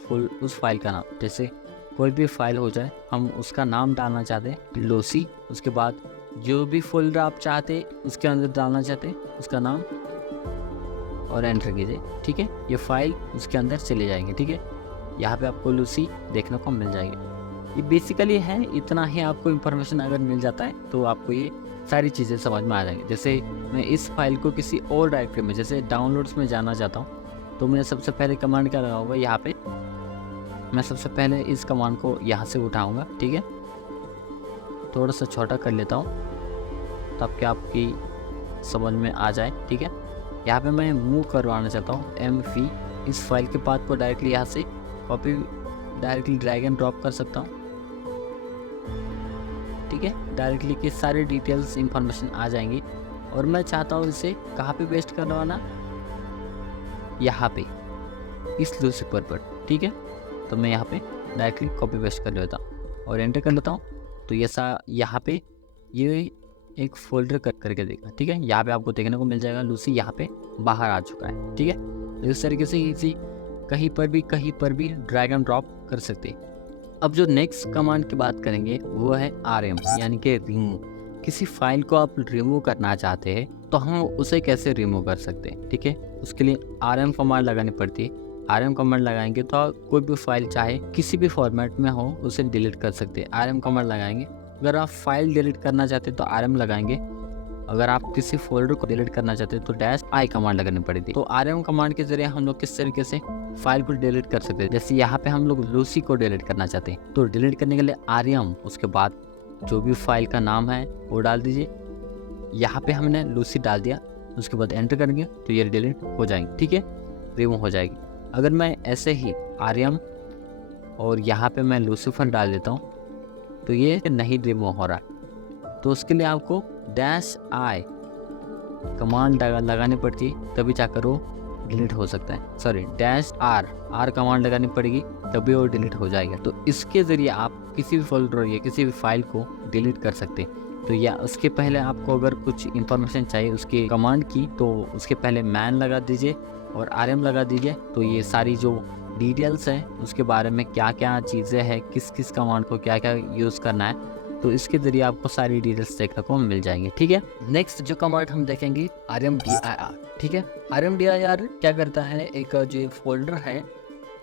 फाइल का नाम, जैसे कोई भी फाइल हो जाए, हम उसका नाम डालना चाहते हैं लूसी, उसके बाद जो भी फोल्डर आप चाहते उसके अंदर डालना चाहते हैं उसका नाम और एंटर कीजिए। ठीक है, ये फाइल उसके अंदर चले जाएंगे। ठीक है, यहाँ पे आपको लूसी देखने को मिल जाएगी। ये बेसिकली है इतना ही। आपको इन्फॉर्मेशन अगर मिल जाता है तो आपको ये सारी चीज़ें समझ में आ जाएंगी। जैसे मैं इस फाइल को किसी और डायरेक्टरी में जैसे डाउनलोड्स में जाना चाहता हूँ तो मैं सबसे पहले कमांड क्या लगाऊंगा, यहाँ पे मैं सबसे पहले इस कमांड को यहाँ से उठाऊंगा। ठीक है, थोड़ा सा छोटा कर लेता हूँ ताकि आपकी समझ में आ जाए। ठीक है, यहाँ पे मैं मूव करवाना चाहता हूँ MV। इस फाइल के पाथ को डायरेक्टली यहाँ से copy directly drag and drop कर सकता हूँ। ठीक है, डायरेक्टली की सारी डिटेल्स इंफॉर्मेशन आ जाएंगी। और मैं चाहता हूँ इसे कहाँ पे पेस्ट करवाना, यहाँ पे इस लूसीफर पर। ठीक है, तो मैं यहाँ पे डायरेक्टली कॉपी पेस्ट कर लेता हूँ और एंटर कर लेता हूँ। तो ये यहाँ पे ये एक फोल्डर कट करके देखा। ठीक है, यहाँ पे आपको देखने को मिल जाएगा लूसी यहाँ पे बाहर आ चुका है। ठीक है, तो इस तरीके से इसी कहीं पर भी ड्रैग एंड ड्रॉप कर सकते हैं। अब जो नेक्स्ट कमांड की बात करेंगे वो है RM यानी कि रिमूव। किसी फाइल को आप रिमूव करना चाहते हैं तो हम उसे कैसे रिमूव कर सकते हैं। ठीक है, उसके लिए RM कमांड लगानी पड़ती है। RM कमांड लगाएंगे तो कोई भी फाइल चाहे किसी भी फॉर्मेट में हो उसे डिलीट कर सकते हैं। RM कमांड लगाएंगे। अगर आप फाइल डिलीट करना चाहते हैं तो RM लगाएंगे। अगर आप किसी फोल्डर को डिलीट करना चाहते हैं तो -I कमांड लगानी पड़ेगी। तो RM कमांड के जरिए हम लोग किस तरीके से फाइल को डिलीट कर सकते हैं। जैसे यहाँ पे हम लोग लूसी को डिलीट करना चाहते हैं तो डिलीट करने के लिए RM, उसके बाद जो भी फाइल का नाम है वो डाल दीजिए। यहाँ पे हमने लूसी डाल दिया, उसके बाद एंटर करेंगे तो ये डिलीट हो जाएंगे। ठीक है, रिमूव हो जाएगी। अगर मैं ऐसे ही RM और यहाँ पे मैं लूसीफर डाल देता हूँ तो ये नहीं रिमूव हो रहा, तो उसके लिए आपको -I कमांड लगानी पड़ती है, तभी जाकर वो डिलीट हो सकता है। सॉरी, -R कमांड लगानी पड़ेगी तभी वो डिलीट हो जाएगा। तो इसके ज़रिए आप किसी भी फोल्डर या किसी भी फाइल को डिलीट कर सकते हैं। तो या उसके पहले आपको अगर कुछ इंफॉर्मेशन चाहिए उसके कमांड की तो उसके पहले मैन लगा दीजिए और RM लगा दीजिए। तो ये सारी जो डिटेल्स है उसके बारे में क्या क्या चीज़ें हैं, किस किस कमांड को क्या क्या यूज़ करना है, तो इसके ज़रिए आपको सारी डिटेल्स देखने को मिल जाएंगे। ठीक है, नेक्स्ट जो कमांड हम देखेंगे RMDIR। ठीक है, RMDIR क्या करता है, एक जो फोल्डर है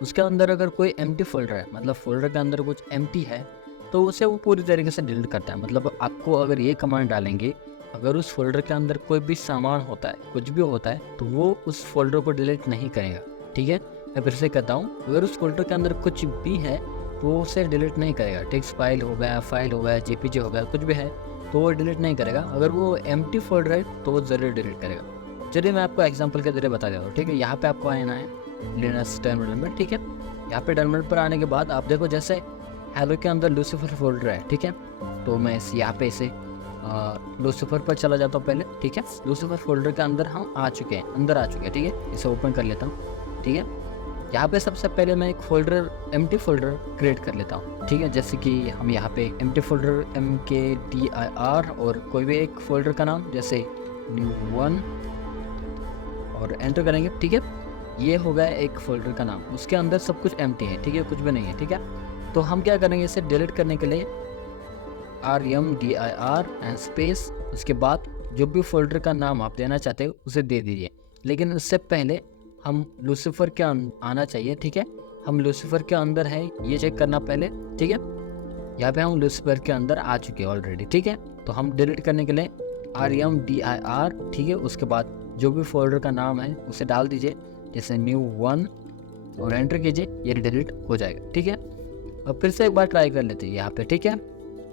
उसके अंदर अगर कोई एम्प्टी फोल्डर है, मतलब फोल्डर के अंदर कुछ एम्प्टी है तो उसे वो पूरी तरीके से डिलीट करता है। मतलब आपको अगर ये कमांड डालेंगे, अगर उस फोल्डर के अंदर कोई भी सामान होता है, कुछ भी होता है, तो वो उस फोल्डर को डिलीट नहीं करेगा। ठीक है, मैं फिर से कहता हूँ, अगर उस फोल्डर के अंदर कुछ भी है तो वो उसे डिलीट नहीं करेगा। टेक्स्ट फाइल हो गया, फाइल हो गया, JPG हो गया, कुछ भी है तो वो डिलीट नहीं करेगा। अगर वो एम्प्टी फोल्डर है तो वो ज़रूर डिलीट करेगा। चलिए मैं आपको एग्जांपल के जरिए बता देता हूँ। ठीक है, यहाँ पे आपको आना है लिनक्स टर्मिनल में। ठीक है, यहाँ पे टर्मिनल पर आने के बाद आप देखो जैसे हेलो के अंदर लूसीफर फोल्डर है। ठीक है, तो मैं यहाँ पे इसे लूसीफर पर चला जाता हूँ पहले। ठीक है, लूसीफर फोल्डर के अंदर हम आ चुके हैं, अंदर आ चुके हैं। ठीक है, इसे ओपन कर लेता हूँ। ठीक है, यहाँ पे सबसे पहले मैं एक फोल्डर एम्प्टी फोल्डर क्रिएट कर लेता हूँ। ठीक है, जैसे कि हम यहाँ पे एम्प्टी फोल्डर MKDIR और कोई भी एक फोल्डर का नाम जैसे new1 और एंटर करेंगे। ठीक है, ये हो गया एक फोल्डर का नाम, उसके अंदर सब कुछ एम्प्टी है। ठीक है, कुछ भी नहीं है। ठीक है, तो हम क्या करेंगे, इसे डिलीट करने के लिए RMDIR एंड स्पेस, उसके बाद जो भी फोल्डर का नाम आप देना चाहते हो उसे दे दीजिए। लेकिन उससे पहले हम लूसीफर के आना चाहिए। ठीक है, हम लूसीफर के अंदर है ये चेक करना पहले। ठीक है, यहाँ पे हम लूसीफर के अंदर आ चुके हैं ऑलरेडी। ठीक है, तो हम डिलीट करने के लिए RMDIR। ठीक है, उसके बाद जो भी फोल्डर का नाम है उसे डाल दीजिए जैसे new1 और एंटर कीजिए, ये डिलीट हो जाएगा। ठीक है, और फिर से एक बार ट्राई कर लेते हैं यहाँ पे। ठीक है,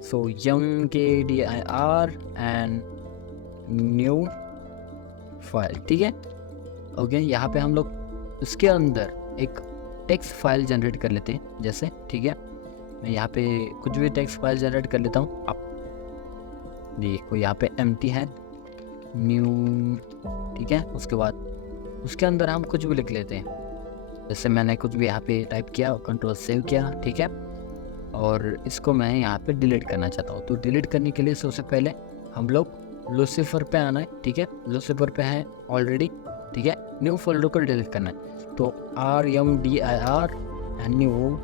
सो MKDIR एंड न्यू फाइल। ठीक है, ओके, यहाँ पे हम लोग उसके अंदर एक टेक्स्ट फाइल जनरेट कर लेते हैं जैसे। ठीक है, मैं यहाँ पे कुछ भी टेक्स्ट फाइल जनरेट कर लेता हूँ। आप देखो यहाँ पे एम्प्टी है न्यू। ठीक है, उसके बाद उसके अंदर हम कुछ भी लिख लेते हैं, जैसे मैंने कुछ भी यहाँ पे टाइप किया, कंट्रोल सेव किया। ठीक है, और इसको मैं यहाँ पे डिलीट करना चाहता हूँ। तो डिलीट करने के लिए सबसे पहले हम लोग लूसीफर पे आना है। ठीक है, लूसीफर पे है ऑलरेडी। ठीक है, न्यू फोल्डर को डिलीट करना है तो RMDIR एंड न्यू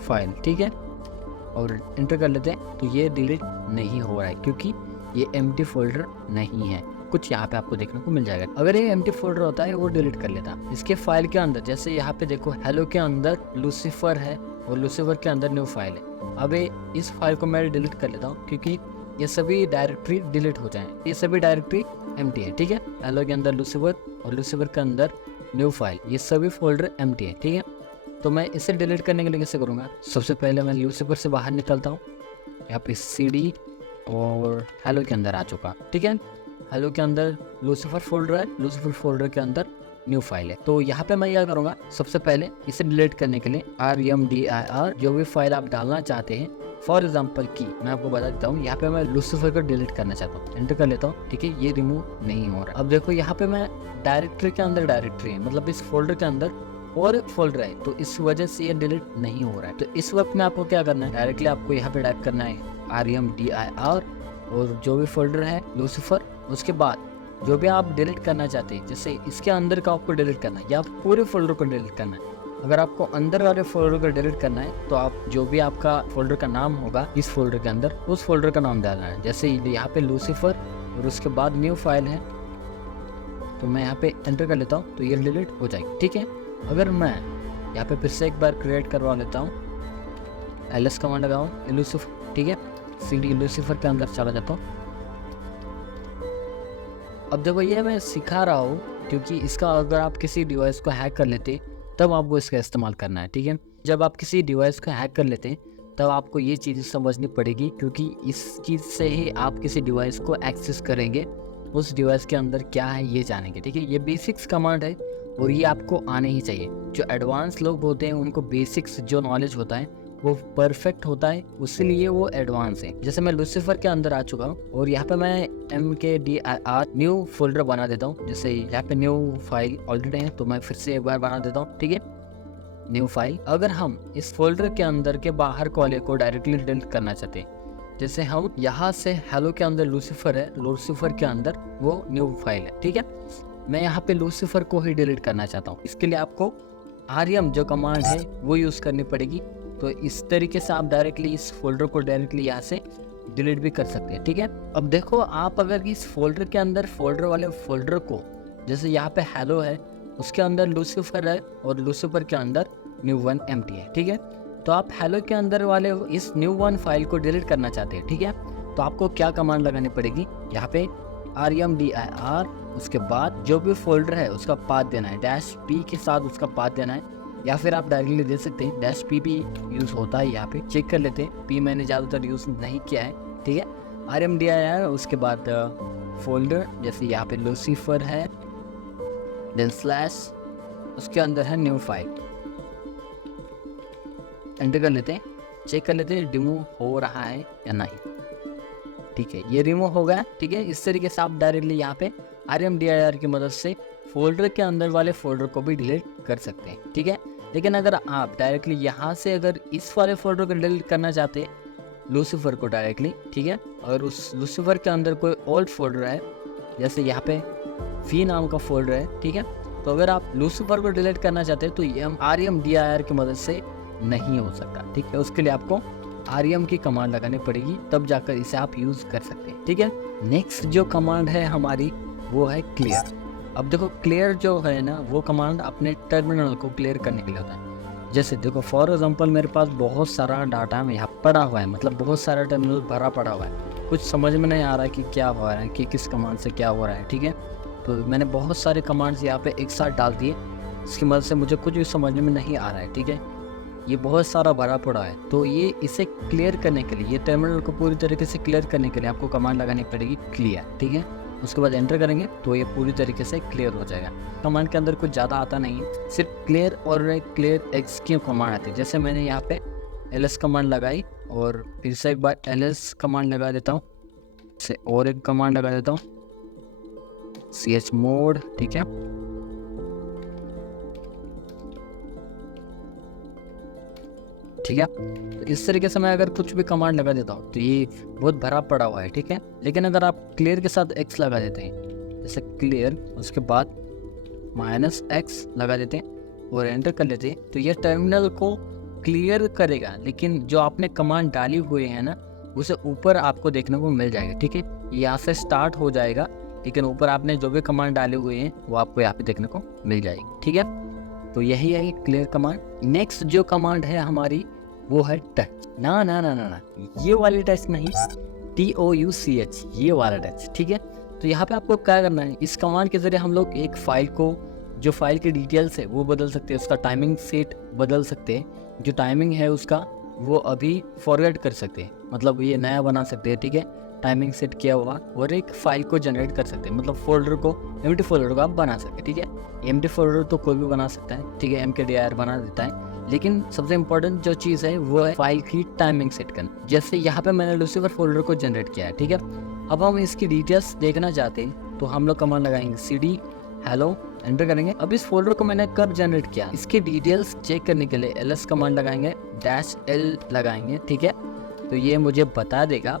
फाइल। ठीक है, और एंटर कर लेते हैं तो ये डिलीट नहीं हो रहा है क्योंकि ये एम्प्टी फोल्डर नहीं है, कुछ यहाँ पे आपको देखने को मिल जाएगा। अगर ये एम्प्टी फोल्डर होता है वो डिलीट कर लेता। इसके फाइल के अंदर जैसे यहाँ पे देखो हेलो के अंदर लूसीफर है और लूसीफर के अंदर न्यू फाइल है। अब इस फाइल को मैं डिलीट कर लेता हूँ क्योंकि ये सभी डायरेक्टरी डिलीट हो जाए, ये सभी डायरेक्टरी एम्प्टी है, ठीक है। हेलो के अंदर लूसीफर और लूसीफर के अंदर न्यू फाइल, ये सभी फोल्डर एम्प्टी है, ठीक है। तो मैं इसे डिलीट करने के लिए कैसे करूँगा, सबसे पहले मैं लूसीफर से बाहर निकलता हूँ, यहाँ पे CD और हेलो के अंदर आ चुका, ठीक है। हेलो के अंदर लूसीफर फोल्डर है, लूसीफर फोल्डर के अंदर न्यू फाइल है। तो यहाँ पे मैं क्या करूँगा, सबसे पहले इसे डिलीट करने के लिए RMDIR जो भी फाइल आप डालना चाहते हैं, फॉर एग्जाम्पल की मैं आपको बता देता हूँ, यहाँ पे मैं लूसीफर को डिलीट करना चाहता हूँ, एंटर कर लेता हूँ, ठीक है। ये रिमूव नहीं हो रहा। अब देखो यहाँ पे मैं डायरेक्टरी के अंदर डायरेक्टरी है, मतलब इस फोल्डर के अंदर और फोल्डर है, तो इस वजह से ये डिलीट नहीं हो रहा है। तो इस वक्त में आपको क्या करना है, डायरेक्टली आपको यहाँ पे टाइप करना है RMDIR और जो भी फोल्डर है लूसीफर, उसके बाद जो भी आप डिलीट करना चाहते हैं, जैसे इसके अंदर का आपको डिलीट करना है या पूरे फोल्डर को डिलीट करना है। अगर आपको अंदर वाले फोल्डर को डिलीट करना है तो आप जो भी आपका फोल्डर का नाम होगा इस फोल्डर के अंदर, उस फोल्डर का नाम डालना है। जैसे यहाँ पे लूसीफर और उसके बाद न्यू फाइल है, तो मैं यहाँ पे एंटर कर लेता हूँ तो ये डिलीट हो जाएगी, ठीक है। अगर मैं यहाँ पे फिर से एक बार क्रिएट करवा लेता हूँ, LS कमांड लगाऊँ लूसीफर, ठीक है, CD लूसीफर के अंदर चला जाता हूँ। अब देखो ये मैं सिखा रहा हूँ क्योंकि इसका अगर आप किसी डिवाइस को हैक कर लेते तब आपको इसका इस्तेमाल करना है, ठीक है। जब आप किसी डिवाइस को हैक कर लेते तब आपको ये चीज़ समझनी पड़ेगी क्योंकि इस चीज़ से ही आप किसी डिवाइस को एक्सेस करेंगे, उस डिवाइस के अंदर क्या है ये जानेंगे, ठीक है। ये बेसिक्स कमांड है और ये आपको आने ही चाहिए। जो एडवांस लोग होते हैं उनको बेसिक्स जो नॉलेज होता है वो परफेक्ट होता है, उसीलिए वो एडवांस है। जैसे मैं लूसीफर के अंदर आ चुका हूँ और यहाँ पे मैं MKDIR न्यू फोल्डर बना देता हूँ। जैसे यहाँ पे न्यू फाइल ऑलरेडी है तो मैं फिर से एक बार बना देता हूँ, ठीक है, न्यू फाइल। अगर हम इस फोल्डर के अंदर के बाहर वाले को डायरेक्टली डिलीट करना चाहते हैं, जैसे हम यहाँ से हेलो के अंदर लूसीफर है, लूसीफर के अंदर वो न्यू फाइल है, ठीक है। मैं यहाँ पे लूसीफर को ही डिलीट करना चाहता हूँ, इसके लिए आपको RM जो कमांड है वो यूज़ करनी पड़ेगी। तो इस तरीके से आप डायरेक्टली इस फोल्डर को डायरेक्टली यहाँ से डिलीट भी कर सकते हैं, ठीक है। अब देखो आप अगर इस फोल्डर के अंदर फोल्डर वाले फोल्डर को, जैसे यहाँ पे हेलो है उसके अंदर लूसीफर है और लूसीफर के अंदर न्यू वन एम्प्टी है, ठीक है। तो आप हेलो के अंदर वाले इस न्यू वन फाइल को डिलीट करना चाहते हैं, ठीक है। तो आपको क्या कमांड लगानी पड़ेगी, यहाँ पे RMDIR, उसके बाद जो भी फोल्डर है उसका पाथ देना है, -P के साथ उसका पाथ देना है, या फिर आप डायरेक्टली दे सकते हैं, -P भी यूज़ होता है। यहाँ पे चेक कर लेते हैं, P मैंने ज़्यादातर यूज़ नहीं किया है, ठीक है। RMDIR उसके बाद फोल्डर, जैसे यहाँ पे लूसीफर है, देन स्लैश, उसके अंदर है न्यू फाइल, एंटर कर लेते हैं, चेक कर लेते हैं रिमूव हो रहा है या नहीं, ठीक है, ये रिमूव हो गया, ठीक है। इस तरीके से आप डायरेक्टली यहाँ पे RMDIR की मदद से फोल्डर के अंदर वाले फोल्डर को भी डिलीट कर सकते हैं, ठीक है। लेकिन अगर आप डायरेक्टली यहाँ से अगर इस वाले फोल्डर को डिलीट करना चाहते हैं, लूसीफर को डायरेक्टली, ठीक है, और उस लूसीफर के अंदर कोई ओल्ड फोल्डर है, जैसे यहाँ पे फी नाम का फोल्डर है, ठीक है, तो अगर आप लूसीफर को डिलीट करना चाहते हैं तो ये RMDIR की मदद से नहीं हो सकता, ठीक है। उसके लिए आपको RM की कमांड लगानी पड़ेगी, तब जाकर इसे आप यूज़ कर सकते हैं, ठीक है। नेक्स्ट जो कमांड है हमारी वो है क्लियर। अब देखो क्लियर जो है ना, वो कमांड अपने टर्मिनल को क्लियर करने के लिए होता है। जैसे देखो फॉर एग्जांपल मेरे पास बहुत सारा डाटा यहाँ पड़ा हुआ है, मतलब बहुत सारा टर्मिनल भरा पड़ा हुआ है, कुछ समझ में नहीं आ रहा है कि क्या हो रहा है, कि किस कमांड से क्या हो रहा है, ठीक है। तो मैंने बहुत सारे कमांड्स यहाँ पे एक साथ डाल दिए, इसकी मदद से मुझे कुछ भी समझ में नहीं आ रहा है, ठीक है। ये बहुत सारा भरा पड़ा है, तो ये इसे क्लियर करने के लिए, ये टर्मिनल को पूरी तरीके से क्लियर करने के लिए आपको कमांड लगानी पड़ेगी क्लियर, ठीक है। उसके बाद एंटर करेंगे तो ये पूरी तरीके से क्लियर हो जाएगा। कमांड के अंदर कुछ ज़्यादा आता नहीं है, सिर्फ क्लियर और क्लियर एक्स की कमांड आती है। जैसे मैंने यहाँ पे LS कमांड लगाई और फिर से एक बार LS कमांड लगा देता हूँ, से और एक कमांड लगा देता हूँ chmod, ठीक है। ठीक है, तो इस तरीके से मैं अगर कुछ भी कमांड लगा देता हूँ तो ये बहुत भरा पड़ा हुआ है, ठीक है। लेकिन अगर आप क्लियर के साथ X लगा देते हैं, जैसे क्लियर, उसके बाद -X लगा देते हैं और एंटर कर लेते हैं, तो ये टर्मिनल को क्लियर करेगा, लेकिन जो आपने कमांड डाली हुई है ना, उसे ऊपर आपको देखने को मिल जाएगा, ठीक है। यहाँ से स्टार्ट हो जाएगा, लेकिन ऊपर आपने जो भी कमांड डाले हुए हैं वो आपको यहाँ पे देखने को मिल जाएगी। ठीक है, तो यही है क्लियर कमांड। नेक्स्ट जो कमांड है हमारी वो है टच। ना ना ना ना ना, ये वाली टच नहीं, TOUCH, ये वाला टच। ठीक है, तो यहाँ पे आपको क्या करना है, इस कमांड के जरिए हम लोग एक फाइल को, जो फाइल की डिटेल्स है वो बदल सकते हैं, उसका टाइमिंग सेट बदल सकते हैं, जो टाइमिंग है उसका वो अभी फॉरवर्ड कर सकते हैं, मतलब ये नया बना सकते हैं। ठीक है, टाइमिंग सेट किया हुआ, और एक फाइल को जनरेट कर सकते हैं, मतलब फोल्डर को, एम्प्टी फोल्डर को आप बना सकते हैं। ठीक है, एम्प्टी फोल्डर तो कोई भी बना सकता है। ठीक है, MKDIR बना देता है, लेकिन सबसे इंपॉर्टेंट जो चीज़ है वो है फाइल की टाइमिंग सेट करना। जैसे यहाँ पे मैंने लूसीफर फोल्डर को जनरेट किया है। ठीक है, अब हम इसकी डिटेल्स देखना चाहते हैं तो हम लोग कमांड लगाएंगे CD हेलो, एंटर करेंगे। अब इस फोल्डर को मैंने कब जनरेट किया, इसकी डिटेल्स चेक करने के लिए LS कमांड लगाएंगे, -L लगाएंगे। ठीक है, तो ये मुझे बता देगा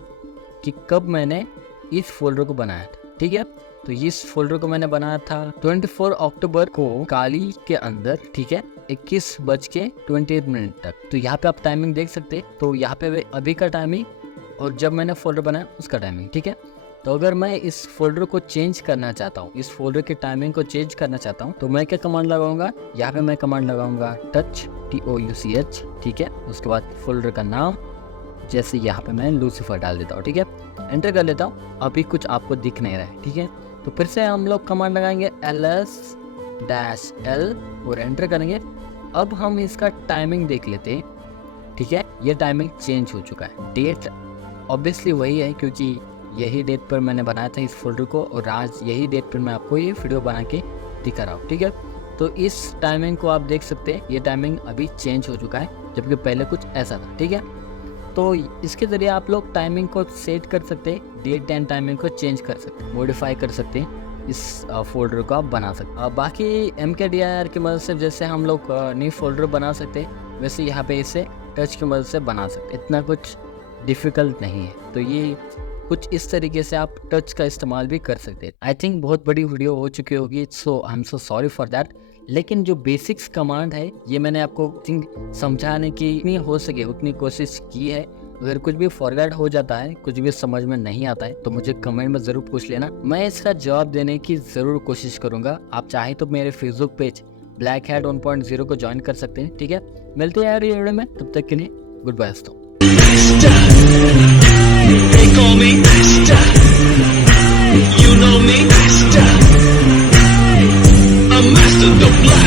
कि कब मैंने इस फोल्डर को बनाया था। ठीक है, तो इस फोल्डर को मैंने बनाया था 24 अक्टूबर को काली के अंदर। ठीक है, 21:28 तक। तो यहाँ पे आप टाइमिंग देख सकते हैं, तो यहाँ पे अभी का टाइमिंग और जब मैंने फोल्डर बनाया उसका टाइमिंग। ठीक है, तो अगर मैं इस फोल्डर को चेंज करना चाहता हूँ, इस फोल्डर के टाइमिंग को चेंज करना चाहता हूँ, तो मैं क्या कमांड लगाऊंगा, यहाँ पे मैं कमांड लगाऊंगा टच, TOUCH। ठीक है, उसके बाद फोल्डर का नाम, जैसे यहाँ पे मैं लूसीफर डाल देता हूँ। ठीक है, एंटर कर लेता हूँ, अभी कुछ आपको दिख नहीं रहा है। ठीक है, तो फिर से हम लोग कमांड लगाएंगे LS-L और एंटर करेंगे। अब हम इसका टाइमिंग देख लेते हैं। ठीक है, ये टाइमिंग चेंज हो चुका है। डेट ऑब्वियसली वही है, क्योंकि यही डेट पर मैंने बनाया था इस फोल्डर को, और आज यही डेट पर मैं आपको ये वीडियो बना के दिखा रहा हूँ। ठीक है, तो इस टाइमिंग को आप देख सकते हैं, ये टाइमिंग अभी चेंज हो चुका है, जबकि पहले कुछ ऐसा था। ठीक है, तो इसके ज़रिए आप लोग टाइमिंग को सेट कर सकते हैं, डेट एंड टाइमिंग को चेंज कर सकते हैं, मॉडिफाई कर सकते हैं, इस फोल्डर को आप बना सकते हैं। बाकी MKDIR की मदद से जैसे हम लोग न्यू फोल्डर बना सकते हैं, वैसे यहाँ पे इसे टच की मदद से बना सकते हैं, इतना कुछ डिफ़िकल्ट नहीं है। तो ये कुछ इस तरीके से आप टच का इस्तेमाल भी कर सकते हैं। आई थिंक बहुत बड़ी वीडियो हो चुकी होगी, so I am so sorry for that. लेकिन जो बेसिक्स कमांड है ये मैंने आपको थिंक समझाने की जितनी हो सके उतनी कोशिश की है। अगर कुछ भी फॉरवर्ड हो जाता है, कुछ भी समझ में नहीं आता है, तो मुझे कमेंट में ज़रूर पूछ लेना, मैं इसका जवाब देने की ज़रूर कोशिश करूँगा। आप चाहे तो मेरे फेसबुक पेज ब्लैक हैट 1.0 को ज्वाइन कर सकते हैं। ठीक है, मिलते हैं यार ये वीडियो में, तब तक के लिए गुड बाय दोस्तों।